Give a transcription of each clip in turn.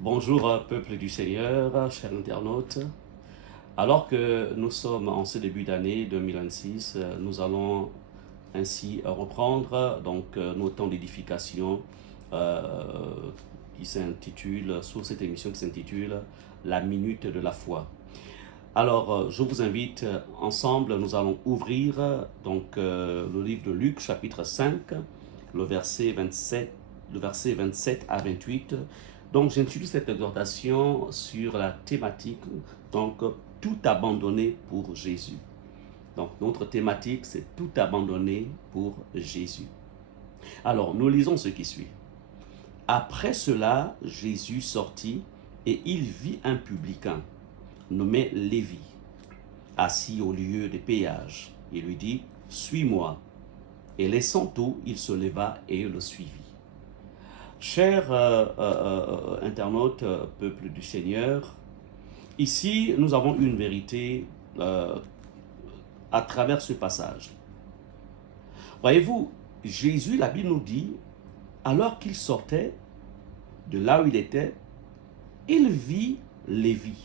Bonjour, peuple du Seigneur, chers internautes. Alors que nous sommes en ce début d'année 2026, nous allons ainsi reprendre nos temps d'édification euh, qui s'intitule, sur cette émission qui s'intitule La minute de la foi. Alors, je vous invite ensemble, nous allons ouvrir le livre de Luc, chapitre 5, le verset 27 à 28. Donc, j'introduis cette exhortation sur la thématique, donc, tout abandonner pour Jésus. Donc, notre thématique, c'est tout abandonner pour Jésus. Alors, nous lisons ce qui suit. Après cela, Jésus sortit et il vit un publicain nommé Lévi, assis au lieu des péages. Il lui dit, suis-moi. Et laissant tout, il se leva et le suivit. Chers internautes, peuple du Seigneur, ici nous avons une vérité à travers ce passage. Voyez-vous, Jésus, la Bible nous dit, alors qu'il sortait de là où il était, il vit Lévi,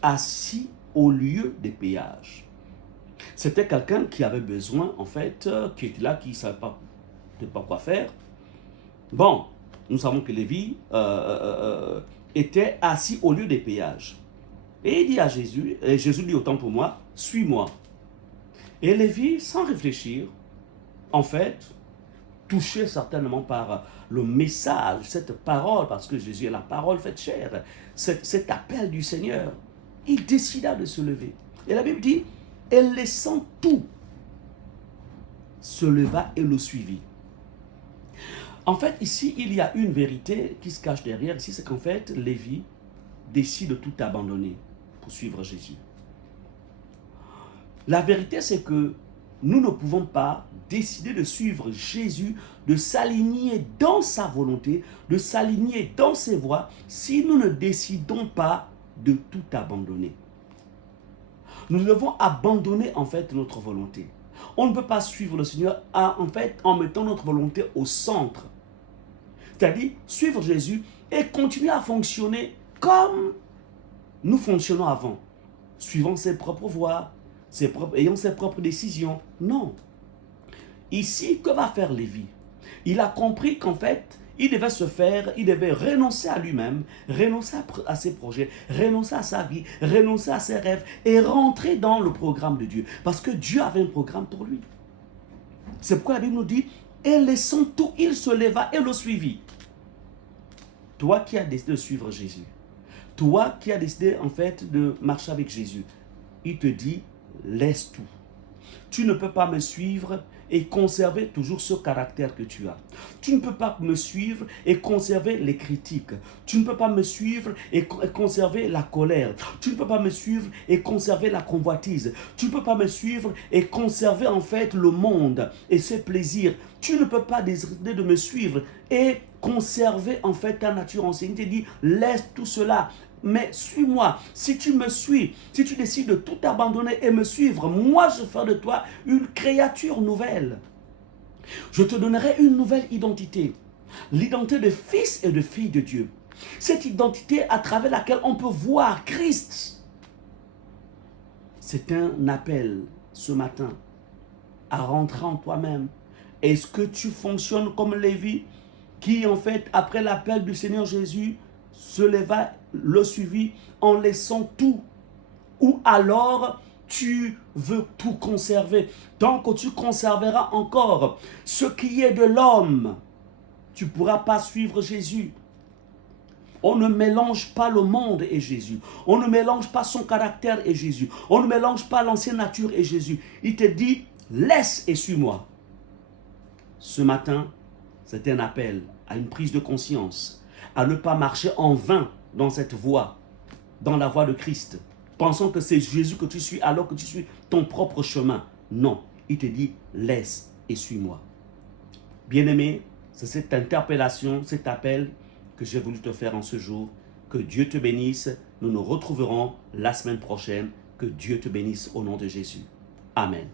assis au lieu des péages. C'était quelqu'un qui avait besoin, en fait, qui était là, qui ne savait pas quoi faire. Bon, nous savons que Lévi était assis au lieu des péages. Et il dit à Jésus, et Jésus dit autant pour moi, suis-moi. Et Lévi, sans réfléchir, en fait, touché certainement par le message, cette parole, parce que Jésus est la parole faite chair, cet appel du Seigneur, il décida de se lever. Et la Bible dit, et laissant tout, se leva et le suivit. En fait, ici, il y a une vérité qui se cache derrière. Ici, c'est qu'en fait, Lévi décide de tout abandonner pour suivre Jésus. La vérité, c'est que nous ne pouvons pas décider de suivre Jésus, de s'aligner dans sa volonté, de s'aligner dans ses voies, si nous ne décidons pas de tout abandonner. Nous devons abandonner en fait notre volonté. On ne peut pas suivre le Seigneur en mettant notre volonté au centre. C'est-à-dire suivre Jésus et continuer à fonctionner comme nous fonctionnons avant, suivant ses propres voies, ayant ses propres décisions. Non. Ici, que va faire Lévi? Il a compris qu'en fait, il devait renoncer à lui-même, renoncer à ses projets, renoncer à sa vie, renoncer à ses rêves et rentrer dans le programme de Dieu. Parce que Dieu avait un programme pour lui. C'est pourquoi la Bible nous dit, et laissant tout, il se leva et le suivit. Toi qui as décidé de suivre Jésus, toi qui as décidé en fait de marcher avec Jésus, il te dit, laisse tout. Tu ne peux pas me suivre et conserver toujours ce caractère que tu as. Tu ne peux pas me suivre et conserver les critiques. Tu ne peux pas me suivre et conserver la colère. Tu ne peux pas me suivre et conserver la convoitise. Tu ne peux pas me suivre et conserver en fait le monde et ses plaisirs. Tu ne peux pas décider de me suivre et conserver en fait ta nature ancienne. Il te dit, laisse tout cela. Mais suis-moi. Si tu me suis, si tu décides de tout abandonner et me suivre, moi je ferai de toi une créature nouvelle. Je te donnerai une nouvelle identité. L'identité de fils et de fille de Dieu. Cette identité à travers laquelle on peut voir Christ. C'est un appel ce matin à rentrer en toi-même. Est-ce que tu fonctionnes comme Lévi qui en fait après l'appel du Seigneur Jésus se leva, le suivit en laissant tout? Ou alors tu veux tout conserver? Tant que tu conserveras encore ce qui est de l'homme, tu ne pourras pas suivre Jésus. On ne mélange pas le monde et Jésus. On ne mélange pas son caractère et Jésus. On ne mélange pas l'ancienne nature et Jésus. Il te dit, laisse et suis-moi. Ce matin, c'est un appel à une prise de conscience, à ne pas marcher en vain dans cette voie, dans la voie de Christ, pensant que c'est Jésus que tu suis alors que tu suis ton propre chemin. Non, il te dit, laisse et suis-moi. Bien-aimé, c'est cette interpellation, cet appel que j'ai voulu te faire en ce jour. Que Dieu te bénisse. Nous nous retrouverons la semaine prochaine. Que Dieu te bénisse au nom de Jésus. Amen.